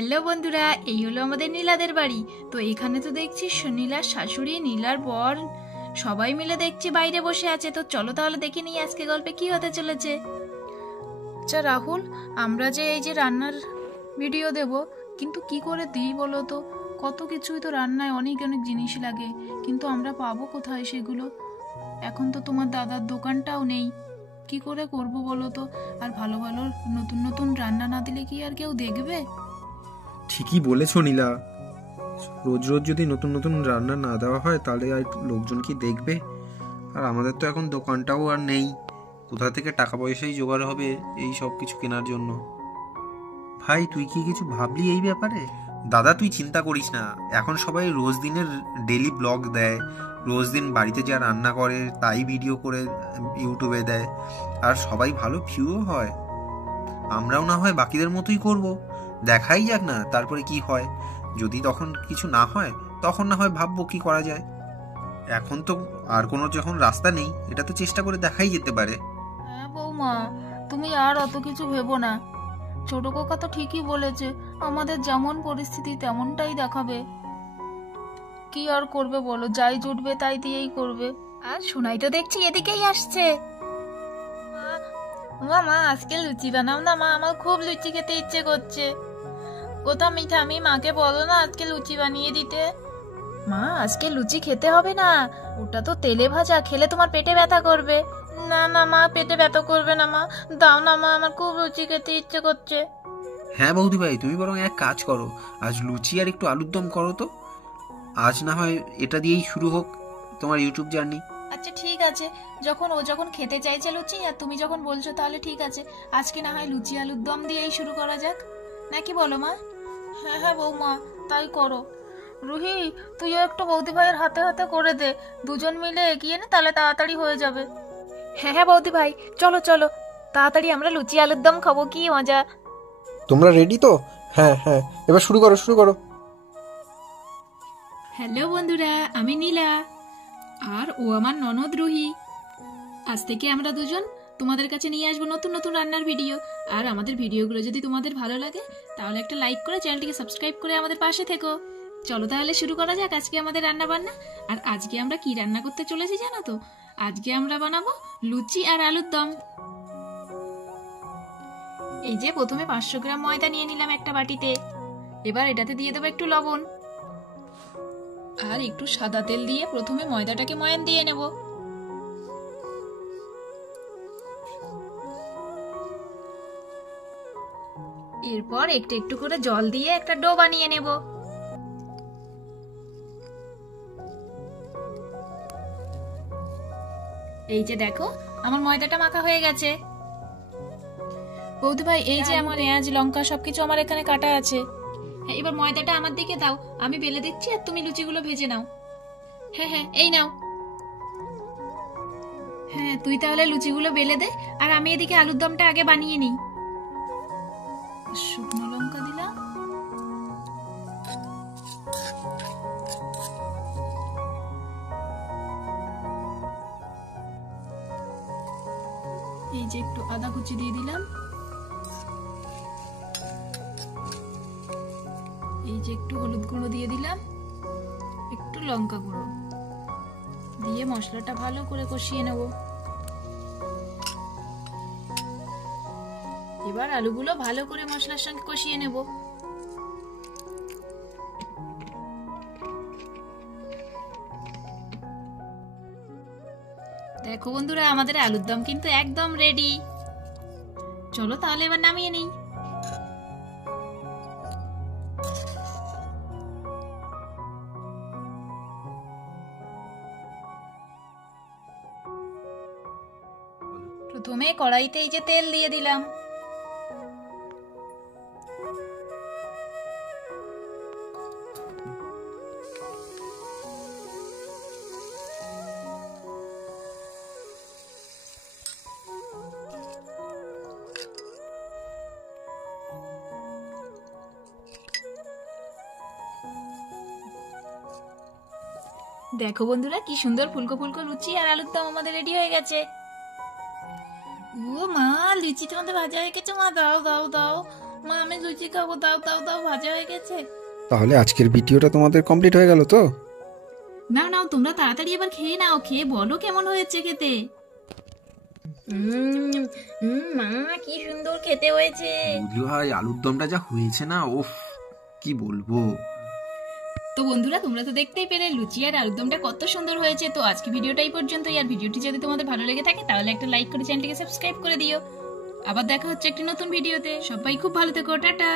Hello বন্ধুরা, এই হলো আমাদের নীলাদের বাড়ি। তো এখানে তো দেখছি নীলার শাশুড়ি, নীলার বর সবাই মিলে দেখছি বাইরে বসে আছে। তো চলো তাহলে দেখে নিই আজকে গল্পে কি হতে চলেছে। আচ্ছা রাহুল, আমরা যে এই যে রান্নার ভিডিও দেব, কিন্তু কি করে দিই বলো তো? কত কিছুই তো রান্নায় অনেক অনেক জিনিস লাগে, কিন্তু আমরা পাবো কোথায় সেগুলো? এখন তো তোমার দাদার দোকানটাও নেই, কি করে করব বলো তো? আর ভালো ভালো নতুন নতুন রান্না না দিলে কি আর কেউ দেখবে? ঠিকই বলেছো নীলা, রোজ রোজ যদি নতুন নতুন রান্না না দেওয়া হয় তাহলে আর লোকজন কি দেখবে? আর আমাদের তো এখন দোকানটাও আর নেই, কোথা থেকে টাকা পয়সাই জোগাড় হবে এই সব কিছু কেনার জন্য? ভাই তুই কি কিছু ভাবলি এই ব্যাপারে? দাদা তুই চিন্তা করিস না, এখন সবাই রোজ দিনের ডেলি ব্লগ দেয়, রোজ দিন বাড়িতে যা রান্না করে তাই ভিডিও করে ইউটিউবে দেয়, আর সবাই ভালো ভিউও হয়। আমরাও না হয় বাকিদের মতোই করব, দেখাই যাক না, তারপরে কি হয়। যদি তখন কিছু না হয় তখন না হয় ভাববো কি করা যায়। এখন তো আর কোনো যখন রাস্তা নেই, এটা তো চেষ্টা করে দেখাই যেতে পারে। হ্যাঁ বৌমা, তুমি আর অত কিছু ভেবো না। ছোট কাকা তো ঠিকই বলেছে, আমাদের যেমন পরিস্থিতি তেমনটাই দেখাবে। কি আর করবে বলো, যাই জুটবে তাই দিয়েই করবে। আর শোনাই তো দেখছি এদিকেই আসছে। মা মা, আজকে লুচি বানাও না মা, আমার খুব লুচি খেতে ইচ্ছে করছে। কোথা মিঠা, আমি মাকে বলো না আজকে লুচি বানিয়ে দিতে। মা আজকে লুচি খেতে হবে না, ওটা তো তেলে ভাজা, খেলে তোমার পেটে ব্যথা করবে। না না মা, পেটে ব্যথা করবে না মা, দাও না মা, আমার খুব লুচি খেতে ইচ্ছে করছে। হ্যাঁ বৌদি ভাই, তুমি বরং এক কাজ করো, আজ লুচি আর একটু আলুর দম করো তো। আজ না হয় এটা দিয়েই শুরু হোক তোমার ইউটিউব জার্নি। আচ্ছা ঠিক আছে, যখন খেতে চাইছে লুচি আর তুমি যখন বলছো, তাহলে ঠিক আছে, আজকে না হয় লুচি আলুর দম দিয়েই শুরু করা যাক, নাকি বলো মা? হ্যাঁ হ্যাঁ বৌমা, তাই করো। রুহি, তুইও একটু বৌদি ভাইয়ের হাতে হাতে করে দে, দুজন মিলে এগিয়ে নে, তাহলে তাড়াতাড়ি হয়ে যাবে। হ্যাঁ হ্যাঁ বৌদি ভাই, চলো চলো, তাড়াতাড়ি আমরা লুচি আলুর দম খাবো, কি মজা। তোমরা রেডি তো? হ্যাঁ হ্যাঁ, এবার শুরু করো শুরু করো। হ্যালো বন্ধুরা, আমি নীলা, আর ও আমার ননদ রুহি। আজ থেকে আমরা দুজন তোমাদের কাছে নিয়ে আসবো নতুন নতুন রান্নার ভিডিও। আর আমাদের ভিডিওগুলো যদি তোমাদের ভালো লাগে, তাহলে একটা লাইক করে চ্যানেলটিকে সাবস্ক্রাইব করে আমাদের পাশে থেকো। চলো তাহলে শুরু করা যাক আজকে আমাদের রান্না বান্না। আর আজকে আমরা কি রান্না করতে চলেছি জানো তো? আজকে আমরা বানাবো লুচি আর আলুর দম। এই যে প্রথমে 500 গ্রাম ময়দা নিয়ে নিলাম একটা বাটিতে। এবার এটাতে দিয়ে দেবো একটু লবণ আর একটু সাদা তেল দিয়ে প্রথমে ময়দাটাকে ময়ান দিয়ে নেব। এরপর একটু একটু করে জল দিয়ে একটা ডো বানিয়ে নেব। এই যে দেখো, আমার ময়দাটা মাখা হয়ে গেছে। বৌদি ভাই, এই যে আমার পেঁয়াজ লঙ্কা সবকিছু আমার এখানে কাটা আছে। হ্যাঁ, এবার ময়দাটা আমার দিকে দাও, আমি বেলে দিচ্ছি আর তুমি লুচিগুলো ভেজে নাও। হ্যাঁ হ্যাঁ, এই নাও। হ্যাঁ, তুই তাহলে লুচিগুলো বেলে দে, আর আমি এদিকে আলুর দমটা আগে বানিয়ে নিই। শুকনো লঙ্কা দিলাম, এই যে একটু আদা কুচি দিয়ে দিলাম, এই যে একটু হলুদ গুঁড়ো দিয়ে দিলাম, একটু লঙ্কা গুঁড়ো দিয়ে মশলাটা ভালো করে কষিয়ে নেব। এবার আলুগুলো ভালো করে মশলার সঙ্গে কষিয়ে নেব। দেখো বন্ধুরা, আমাদের আলুর দম কিন্তু একদম রেডি। চলো তাহলে এবার নামিয়ে নিই। প্রথমে কড়াইতে এই যে তেল দিয়ে দিলাম। দেখো বন্ধুরা, কি সুন্দর ফুলকো ফুলকো লুচি আর আলুর দম আমাদের রেডি হয়ে গেছে। ও মা, লুচিটা আমাদের ভাজা হয়ে গেছে মা, দাও দাও দাও। মা আমি লুচি খাবো, দাও দাও দাও, ভাজা হয়ে গেছে। তাহলে আজকের ভিডিওটা তোমাদের কমপ্লিট হয়ে গেল তো? নাও নাও, তোমরা তাড়াতাড়ি এবার খেয়ে নাও, খেয়ে বলো কেমন হয়েছে খেতে। মা কি সুন্দর খেতে হয়েছে। বুঝলি ভাই, আলুর দমটা যা হয়েছে না, ওফ কি বলবো। তো বন্ধুরা, তোমরা তো দেখতেই পেলে লুচি আর আলুর দমটা কত সুন্দর হয়েছে। তো আজকে ভিডিওটাই পর্যন্তই। আর ভিডিওটি যদি তোমাদের ভালো লেগে থাকে তাহলে একটা লাইক করে চ্যানেলটিকে সাবস্ক্রাইব করে দিও। আবার দেখা হচ্ছে একটি নতুন ভিডিওতে। সবাই খুব ভালো থেকো, টাটা।